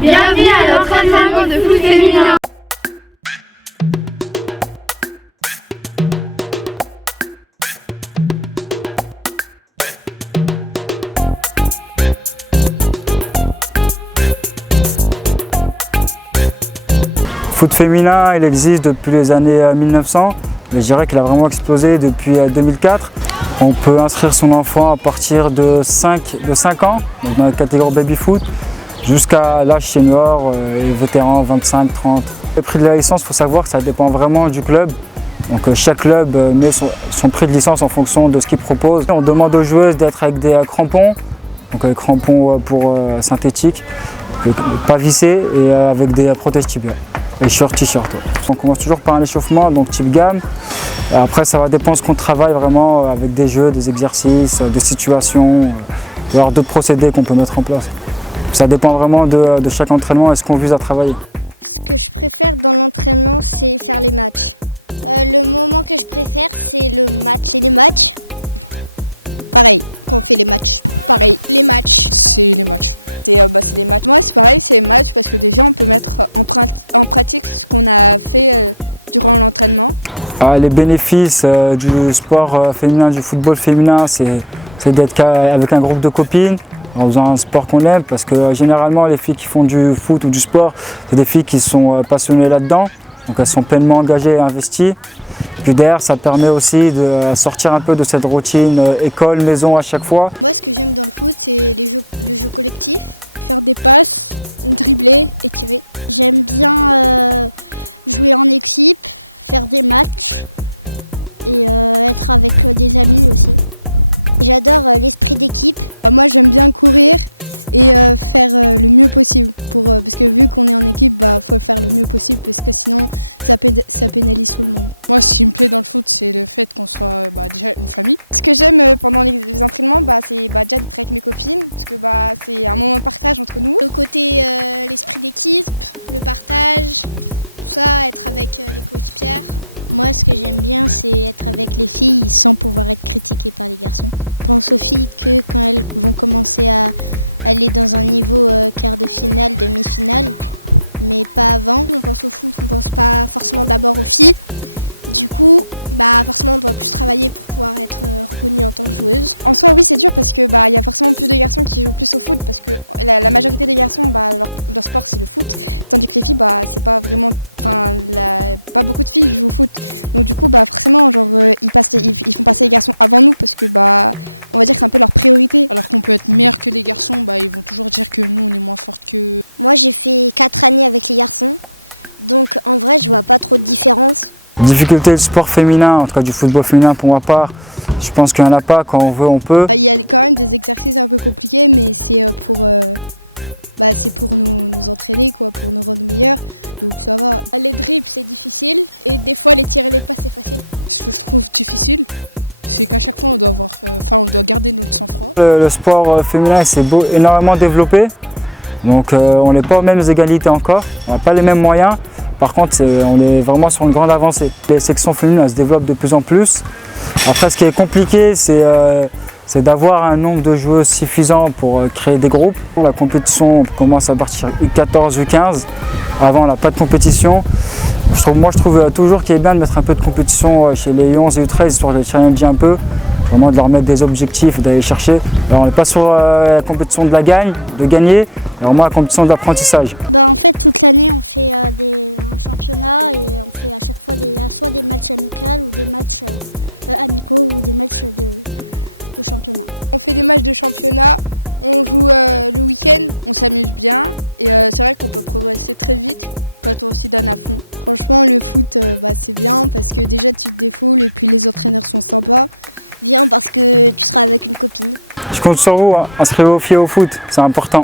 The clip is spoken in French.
Bienvenue à l'entraînement de foot féminin. Foot féminin, il existe depuis les années 1900, mais je dirais qu'il a vraiment explosé depuis 2004. On peut inscrire son enfant à partir de 5 ans, donc dans la catégorie baby-foot, jusqu'à l'âge senior et vétéran 25-30. Le prix de la licence, il faut savoir que ça dépend vraiment du club. Donc chaque club met son prix de licence en fonction de ce qu'il propose. On demande aux joueuses d'être avec des crampons, donc des crampons pour synthétiques, pas vissés et avec des protèges tibiales. Et short t-shirt. On commence toujours par un échauffement, donc type gamme. Et après, ça va dépendre de ce qu'on travaille vraiment avec des jeux, des exercices, des situations, ou alors d'autres procédés qu'on peut mettre en place. Ça dépend vraiment de chaque entraînement et ce qu'on vise à travailler. Les bénéfices du sport féminin, du football féminin, c'est d'être avec un groupe de copines, en faisant un sport qu'on aime, parce que généralement les filles qui font du foot ou du sport, c'est des filles qui sont passionnées là-dedans, donc elles sont pleinement engagées et investies. Puis derrière, ça permet aussi de sortir un peu de cette routine école-maison à chaque fois. Difficulté du sport féminin, en tout cas du football féminin pour ma part, je pense qu'il n'y en a pas. Quand on veut, on peut. Le sport féminin s'est énormément développé, donc on n'est pas aux mêmes égalités encore, on n'a pas les mêmes moyens. Par contre, on est vraiment sur une grande avancée. Les sections féminines elles se développent de plus en plus. Après, ce qui est compliqué, c'est d'avoir un nombre de joueuses suffisant pour créer des groupes. La compétition commence à partir U14, U15. Avant, on n'a pas de compétition. Moi, je trouve toujours qu'il est bien de mettre un peu de compétition chez les U11 et U13, histoire de les challenger un peu, vraiment de leur mettre des objectifs, d'aller chercher. Alors, on n'est pas sur la compétition de la gagne, de gagner, mais vraiment la compétition de l'apprentissage. Je compte sur vous, inscrivez vos filles au foot, c'est important.